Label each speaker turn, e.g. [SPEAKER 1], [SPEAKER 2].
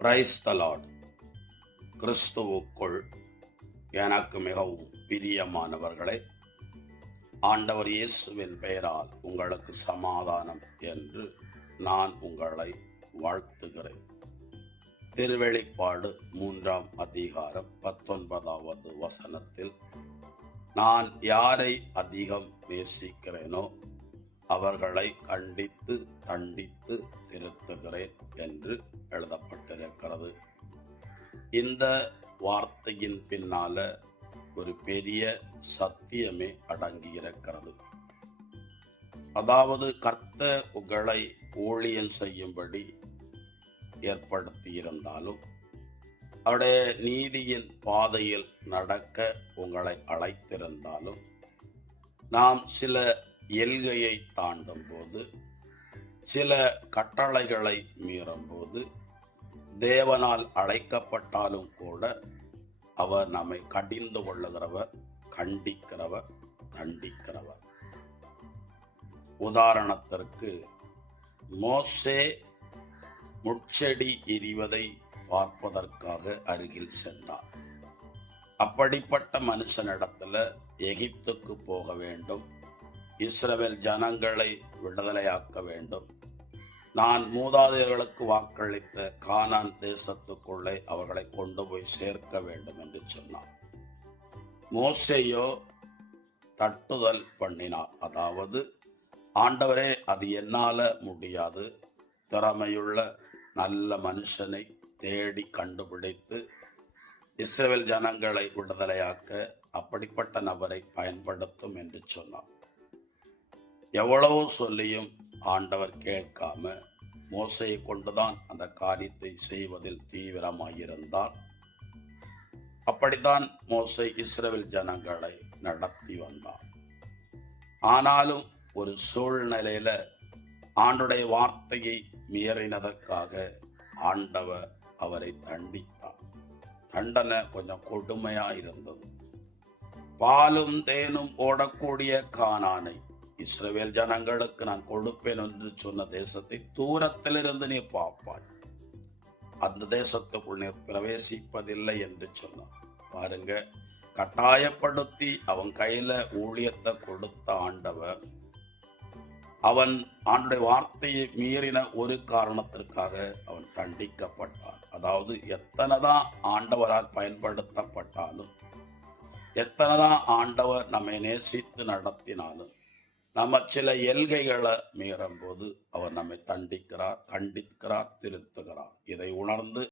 [SPEAKER 1] கிரைஸ்தலாட் கிறிஸ்துவுக்குள் எனக்கு மிகவும் பிரியமானவர்களே ஆண்டவர் இயேசுவின் பெயரால் உங்களுக்கு சமாதானம் என்று நான் உங்களை வாழ்த்துகிறேன். திருவெளிப்பாடு மூன்றாம் அதிகாரம் பத்தொன்பதாவது வசனத்தில் நான் யாரை அதிகம் நேசிக்கிறேனோ அவர்களை கண்டித்து தண்டித்து திருத்துகிறேன் என்று எழுதப்பட்டிருக்கிறது. இந்த வார்த்தையின் பின்னால ஒரு பெரிய சத்தியமே அடங்கியிருக்கிறது. அதாவது கர்த்த உங்களை ஊழியம் செய்யும்படி ஏற்படுத்தியிருந்தாலும் அவருடைய நீதியின் பாதையில் நடக்க உங்களை அழைத்திருந்தாலும் நாம் சில எல்கையை தாண்டும் போது சில கட்டளைகளை மீறும்போது தேவனால் அழைக்கப்பட்டாலும் கூட அவர் நம்மை கடிந்து கொள்ளுகிறவர் கண்டிக்கிறவர் தண்டிக்கிறவர். உதாரணத்திற்கு மோசே முட்செடி எரிவதை பார்ப்பதற்காக அருகில் சென்றார். அப்படிப்பட்ட மனுஷனிடத்தில் எகிப்துக்கு போக வேண்டும். இஸ்ரவேல் ஜனங்களை விடுதலையாக்க வேண்டும். நான் மூதாதையர்களுக்கு வாக்களித்த கானான் தேசத்துக்குள்ளே அவர்களை கொண்டு போய் சேர்க்க வேண்டும் என்று சொன்னார். மோசையோ தட்டுதல் பண்ணினார். அதாவது ஆண்டவரே அது என்னால முடியாது. திறமையுள்ள நல்ல மனுஷனை தேடி கண்டுபிடித்து இஸ்ரேல் ஜனங்களை விடுதலையாக்க அப்படிப்பட்ட நபரை பயன்படுத்தும் என்று சொன்னார். எவ்வளவோ சொல்லியும் ஆண்டவர் கேட்காம மோசையை கொண்டுதான் அந்த காரியத்தை செய்வதில் தீவிரமாயிருந்தார். அப்படித்தான் மோசை இஸ்ரேல் ஜனங்களை நடத்தி வந்தார் ஆனாலும் ஒரு சூழ்நிலையில ஆண்டுடைய வார்த்தையை மீறினதற்காக ஆண்டவர் அவரை தண்டித்தார் தண்டனை கொஞ்சம் கொடுமையா இருந்தது பாலும் தேனும் ஓடக்கூடிய கானானை இஸ்ரவேல் ஜனங்களுக்கு நான் கொடுப்பேன் என்று சொன்ன தேசத்தை தூரத்திலிருந்து நீ பார்ப்பாய். அந்த தேசத்துக்குள் நீ பிரவேசிப்பதில்லை என்று சொன்னான் பாருங்க கட்டாயப்படுத்தி அவன் கையில ஊழியத்தை கொடுத்த ஆண்டவர் அவன் ஆண்டுடைய வார்த்தையை மீறின ஒரு காரணத்திற்காக அவன் தண்டிக்கப்பட்டான். அதாவது எத்தனைதான் ஆண்டவரால் பயன்படுத்தப்பட்டாலும் எத்தனைதான் ஆண்டவர் நம்மை நேசித்து நடத்தினாலும் நம்ம சில எல்கைகளை மீறும் போது அவர் நம்மை தண்டிக்கிறார் கண்டிக்கிறார் திருத்துகிறார். இதை உணர்ந்து